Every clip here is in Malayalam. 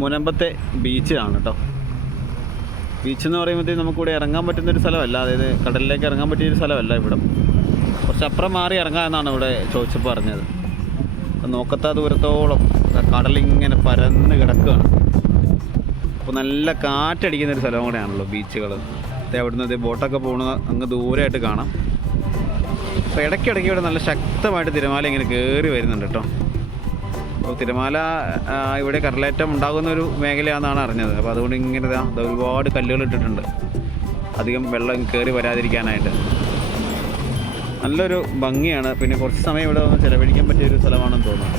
മുനമ്പത്തെ ബീച്ചാണ് കേട്ടോ. ബീച്ച് എന്ന് പറയുമ്പോഴത്തേക്കും നമുക്കിവിടെ ഇറങ്ങാൻ പറ്റുന്നൊരു സ്ഥലമല്ല, അതായത് കടലിലേക്ക് ഇറങ്ങാൻ പറ്റിയൊരു സ്ഥലമല്ല ഇവിടെ. കുറച്ച് അപ്പുറം മാറി ഇറങ്ങാമെന്നാണ് ഇവിടെ ചോദിച്ചപ്പോൾ പറഞ്ഞത്. നോക്കത്താ ദൂരത്തോളം കടലിങ്ങനെ പരന്ന് കിടക്കുകയാണ്. അപ്പോൾ നല്ല കാറ്റടിക്കുന്നൊരു സ്ഥലം കൂടെയാണല്ലോ ബീച്ചുകൾ. അവിടുന്ന് ബോട്ടൊക്കെ പോകുന്നത് അങ്ങ് ദൂരമായിട്ട് കാണാം. അപ്പോൾ ഇടയ്ക്കിടയ്ക്ക് ഇവിടെ നല്ല ശക്തമായിട്ട് തിരമാല ഇങ്ങനെ കയറി വരുന്നുണ്ട് കേട്ടോ. അപ്പോൾ തിരമാല ഇവിടെ കടലേറ്റം ഉണ്ടാകുന്നൊരു മേഖലയാണെന്നാണ് അറിഞ്ഞത്. അപ്പോൾ അതുകൊണ്ട് ഇങ്ങനെ ഒരുപാട് കല്ലുകൾ ഇട്ടിട്ടുണ്ട് അധികം വെള്ളം കയറി വരാതിരിക്കാനായിട്ട്. നല്ലൊരു ഭംഗിയാണ്. പിന്നെ കുറച്ച് സമയം ഇവിടെ വന്ന് ചിലവഴിക്കാൻ പറ്റിയൊരു സ്ഥലമാണെന്ന് തോന്നുന്നു.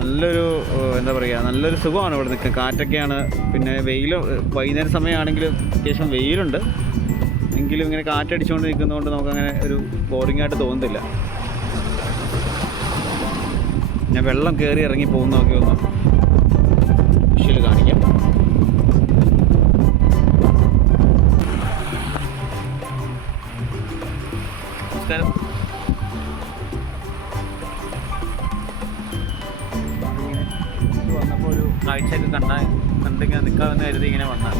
നല്ലൊരു എന്താ പറയുക, നല്ലൊരു സുഖമാണ് ഇവിടെ നിൽക്കുക. കാറ്റൊക്കെയാണ്. പിന്നെ വൈകുന്നേരം സമയമാണെങ്കിലും അത്യാവശ്യം വെയിലുണ്ട്. എങ്കിലും ഇങ്ങനെ കാറ്റടിച്ചുകൊണ്ട് നിൽക്കുന്നതുകൊണ്ട് നമുക്കങ്ങനെ ഒരു ബോറിംഗ് ആയിട്ട് തോന്നുന്നില്ല. ഞാൻ വെള്ളം കയറി ഇറങ്ങി പോകുന്നതൊക്കെ ഒന്ന് വിഷ്വൽ കാണിക്കാം. നമസ്കാരം. വന്നപ്പോൾ ഒരു കാഴ്ചയൊക്കെ കണ്ടിങ്ങനെ നിൽക്കാമെന്ന് കരുതി ഇങ്ങനെ വന്നാൽ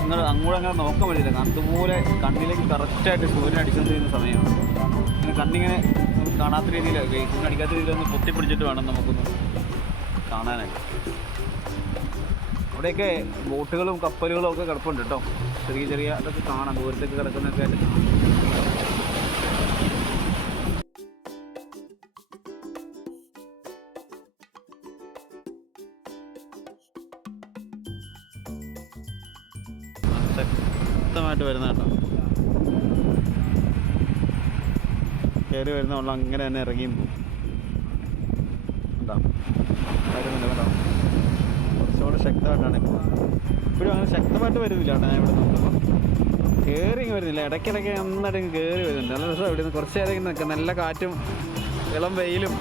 നിങ്ങൾ അങ്ങോട്ട് അങ്ങനെ നോക്കാൻ പറ്റില്ല. അതുപോലെ കണ്ണിലേക്ക് കറക്റ്റായിട്ട് സൂര്യൻ അടിച്ചുകൊണ്ടിരിക്കുന്ന സമയമാണ്. ഇങ്ങനെ കണ്ണിങ്ങനെ കാണാത്ത രീതിയിൽ സൂര്യൻ അടിക്കാത്ത രീതിയിലൊന്ന് പൊത്തിപ്പിടിച്ചിട്ട് വേണം നമുക്കൊന്ന് കാണാനായിട്ട്. അവിടെയൊക്കെ ബോട്ടുകളും കപ്പലുകളും ഒക്കെ കിടപ്പുണ്ട് കേട്ടോ. ചെറിയ ചെറിയ അതൊക്കെ കാണാം, ദൂരത്തേക്ക് കിടക്കുന്നതൊക്കെ ആയിട്ട്. ശക്തമായിട്ട് വരുന്ന കേട്ടോ. കയറി വരുന്ന വെള്ളം അങ്ങനെ തന്നെ ഇറങ്ങിയും പോകും. ഉണ്ടാവും വരുന്നില്ല കേട്ടോ. കുറച്ചുകൂടെ ശക്തമായിട്ടാണ് ഇപ്പോൾ. ഇപ്പോഴും അങ്ങനെ ശക്തമായിട്ട് വരുന്നില്ല കേട്ടോ. ഞാൻ ഇവിടെ നോക്കുമ്പോൾ കയറി വരുന്നില്ല. ഇടയ്ക്കിടയ്ക്ക് നന്നായിട്ട് കയറി വരുന്നുണ്ട്. നല്ല രസം. ഇവിടെ നിന്ന് കുറച്ച് നേരം നിൽക്കാം. നല്ല കാറ്റും ഇളം വെയിലും